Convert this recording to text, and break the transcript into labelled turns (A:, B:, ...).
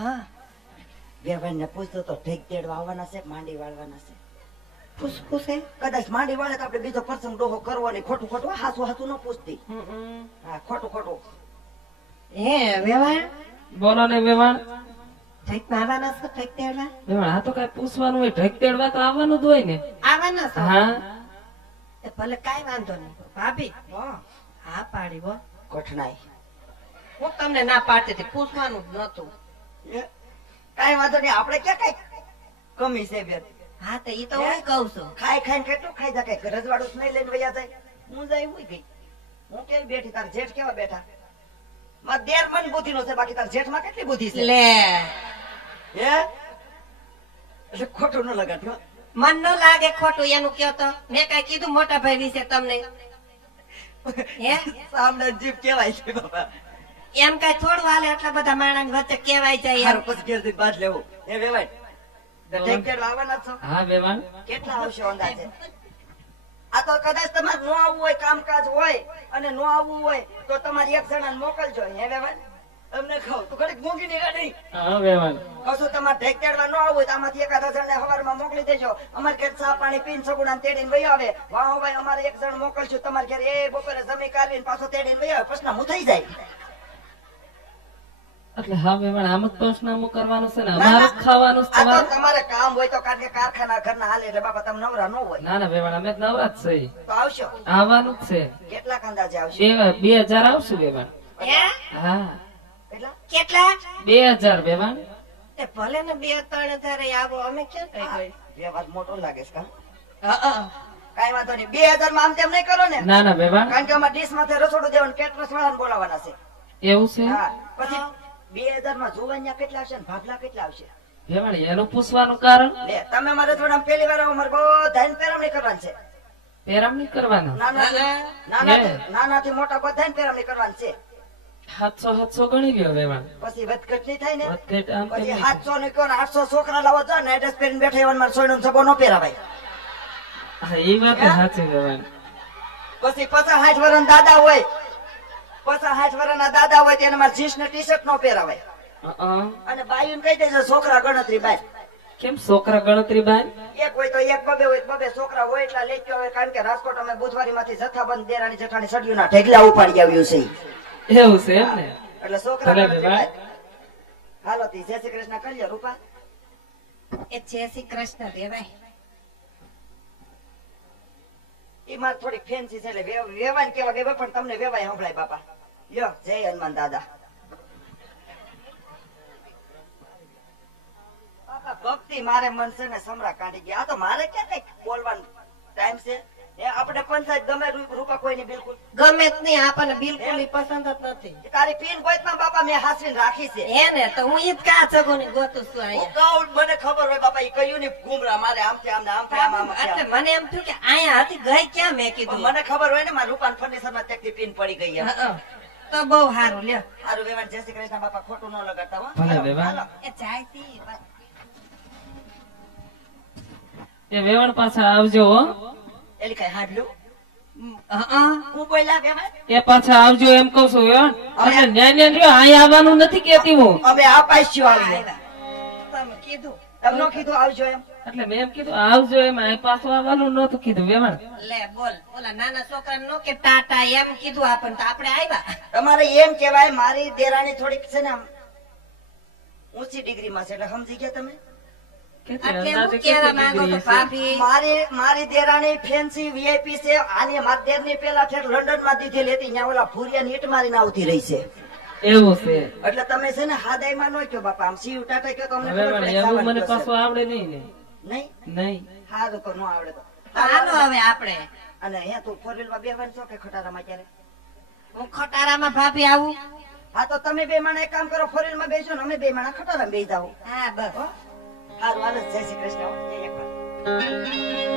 A: હા.
B: વેવાઈ ને પૂછતો તો ઢેક તેડવા આવવાના છે માંડી વાળવાના છે?
A: પૂછ પૂછે
B: કદાચ માંડી વાળે તો આપણે બીજો પ્રસંગ ડોહો કરવો નહીં ખોટું ખોટું હાસુ હાસુ ન પૂછતી. હા ખોટું ખોટું.
A: હે વેવાણ?
C: બોલો ને વેવાણ.
A: ઠીક મારવાના છે ઠીક તેડવા?
C: વેવાણ આ તો કઈ પૂછવાનું હોય ઢેક તેડવા તો આવવાનું જ હોય ને.
A: આવવાના છે?
C: હા.
A: એ ભલે કઈ વાંધો નહીં ભાભી.
B: હા.
A: હા પાડી હો.
B: કઠણાઈ
A: હું તમને ના પાડતી હતી પૂછવાનું જ નતું
B: કાંઈ વાંધો નહીં આપણે ક્યાં કઈ કમી છે બેન.
A: હા તો ઈ તો હું? કહું છું.
B: ખાઈ ખાઈને કેટલું ખાઈ જાય? કઈ રજવાડું નહીં લઈને વયા જાય. હું જાય હું ગઈ હું કેવી બેઠી? તાર જેઠ કેવા બેઠા? માં દેર મન બુદ્ધિ નો છે બાકી તાર જેઠમાં કેટલી બુદ્ધિ છે?
A: લે.
B: હે? એટલે ખોટું ન લગાડ્યો
A: મન ન લાગે ખોટું એનું કયો તો. મેં કઈ કીધું મોટા ભાઈ વિશે તમને. હે
B: સામે જીભ કેવાય છે બાબા
A: એમ કઈ થોડું હાલે એટલા બધા માણસ વચ્ચે કેવાય જાય યાર
B: પછી ઘેરથી બાદ લેવું. એ વેવાય. ઠેક ઠેક આવવાના જ છો?
C: હા વેવાણ.
B: કેટલા આવશે અંદાજે? આ તો કદાચ તમારે નો આવવું હોય કામકાજ હોય અને નો આવવું હોય તો તમારી એક જણા મોકલજો હે વેવાય અમને ખાવ તું ઘડીક મૂંગી નહીં નહીં?
C: હા વેવાણ.
B: કશું તમારે ઢેક તેડવા ન આવવું તો આમાંથી એકાદ જણને હવારમાં મોકલી દેજો. અમારે ઘેર ચા પાણી પીને સગુડા તેડીને વહી આવે. વાહ ભાઈ અમારે એક જણ મોકલશું તમારે ઘેર એ બપોરે જમી કાઢીને પાછો તેડીને વહી આવે. પ્રશ્ન હું થઈ જાય?
C: એટલે હવે આમ જ પંચનામું કરવાનું છે ને અમારે જ ખાવાનું છે તમારે?
B: તમારે કામ હોય તો કારણ કે કારખાના ઘરના હાલે એટલે બાપા તમે નવરા ન હોય.
C: ના ના વેવાણ અમે નવરા જ છે
B: તો આવશો.
C: આવવાનું જ છે.
B: કેટલા અંદાજે આવશે?
C: બે હજાર આવશે વેવાણ.
A: હા?
B: કેટલા?
A: કેટલા?
C: બે હજાર વેવાણ.
A: ભલે ને બે ત્રણ હજાર આવો અમે ક્યાં કઈ ગઈ
B: મોટો લાગે છે
A: હા
B: કાંઈ વાંધો નહીં. બે હજારમાં આમ તેમ નહીં કરો ને.
C: ના ના વેવાણ.
B: કારણ કે અમારે ડીશમાંથી રસોડું દેવાનું કેટરસ વાળાને બોલાવાના છે.
C: એવું છે?
B: હા. પછી બે હજારમાં જોવાનિયા કેટલા આવશે ભાગલા કેટલા આવશે?
C: વેવાણ એનું પૂછવાનું કારણ?
B: તમે મારે થોડા પહેલી વાર અમારે બધાને પેરામણી કરવાની છે.
C: પેરામણી કરવાના?
B: નાના નાના નાનાથી મોટા બધાને પેરામણી કરવાની છે.
C: સાતસો સાતસો ગણી ગયો વેવાણ
B: પછી વધઘટ નહીં થાય ને?
C: વધઘટ આમ તેમ
B: પછી સાતસો ને કહો આઠસો છોકરા લાવો જો ને એડ્રેસ પહેરીને બેઠા એવા મારે સોયનો સબો ન પહેરાવાય.
C: હા એ વાત સાચી વેવાણ
B: પછી પચાસ સાઠ વર્ષ દાદા હોય પચાસ સાઠ વર્ષના દાદા હોય તેને મારે જીન્સ ને ટી શર્ટ નો પહેરાવાય
C: અ,
B: અને બાયું કહી દેજો છોકરા ગણતરી બાય
C: કેમ છોકરા ગણતરી બાય
B: એક હોય તો એક બબે હોય બબે છોકરા હોય એટલા લેખ્યો હોય કારણ કે રાજકોટ અમે બુધવારી માંથી જથ્થાબંધ દેરાની જેઠાણી સડિયું ના ઢેગલા ઉપાડી આવ્યું છે.
C: એવું છે એમ ને?
B: એટલે છોકરા હાલો જય શ્રી કૃષ્ણ કરીએ રૂપા.
A: એ જય શ્રી કૃષ્ણ દેવાય.
B: એ માર થોડી ફેન્સી છે એટલે વેવ- વેવાય કેવા કે પણ તમને વેવાય સંભળાય, બાપા. યો જય હનુમાન દાદા. ભક્તિ મારે મન છે ને સમરા કાઢી ગયા. તો મારે ક્યાં કઈ બોલવાનું ટાઈમ છે? પંચાયત ગમે રૂપા કોઈની બિલકુલ.
A: ગમે જ નહીં આપણને બિલકુલ પસંદ જ નથી.
B: તારી પીન ગોતમાં બાપા મેં હાસરીને રાખી છે.
A: હે ને તો હું ઈ જ કા ની ગોતું છું અહીંયા.
B: મને ખબર હોય બાપા એ કયું ની ગુમરા મારે આમ છે આમ આમ આમ આમ
A: એટલે મને એમ થયું કે અહીંયા હતી ગઈ ક્યાં મેં કીધું?
B: મને ખબર હોય ને મારા રૂપાન ફર્નિચરમાં ત્યાંથી પીન પડી ગઈ.
A: તો બહુ સારું લ્યો.
B: હારું વેવાણ જય શ્રી કૃષ્ણ બાપા ખોટું ન લગાડતા હો
C: ભલે
B: હાલો,
A: એ જાય થી
C: એ વેવણ પાછા આવજો હો.
B: એલી કઈ હાડલું?
A: હં, હં.
B: હું બોલ્યા
C: એ પાછા આવજો એમ કઉ છું અને ન્યા ન્યા રહ્યો અહીંયા આવવાનું નથી કેતી હું.
B: અમે આ પાસ્યું આવીએ
A: તમે કીધું.
B: તમને કીધું? આવજો એમ.
C: એટલે મેં એમ કીધું આવજો એમ પાછું આવવાનું નતું કીધું વેવાણ
A: લે બોલ. ઓલા નાના છોકરા નો કે ટાટા એમ કીધું આપણને તો આપણે આવ્યા.
B: તમારે એમ કેવાય મારી દેરાણી થોડીક છે ને આમ ઊંચી ડિગ્રી માં છે એટલે સમજી ગયા તમે? મારી મારી દેરાણી ફેન્સી વીઆઈપી છે. આની મારી દેરની પેલા ઠેઠ લંડનમાં દીધેલી હતી. ત્યાં ઓલા ફુરિયા નીટ મારીને આવતી રહી છે.
C: એવું છે.
B: એટલે તમે છે ને હાદાઈ માં નો કયો બાપા. આમ સીવ ટાટા કયો તો
C: હવે
B: ખબર
C: વેવાણ,
B: પડે
C: એવું મને
B: ખાવાનું
C: આવડે નહીં ને.
B: નહીં?
C: નહીં.
B: હારું તો ન આવડે તો.
A: તો હાલો હવે આપણે.
B: અને અહીંયા તું ફોર વ્હીલમાં બેહવાનું છો કે ખટારામાં ક્યારે?
A: હું ખટારામાં ભાભી આવું.
B: હા તો તમે બે માણા એક કામ કરો. ફોર વ્હીલમાં બેસો ને અમે બે માણા ખટારામાં બેસી જાઓ.
A: હા બસ.
B: હારું હાલો જય શ્રી કૃષ્ણ હો. જય એકવાર.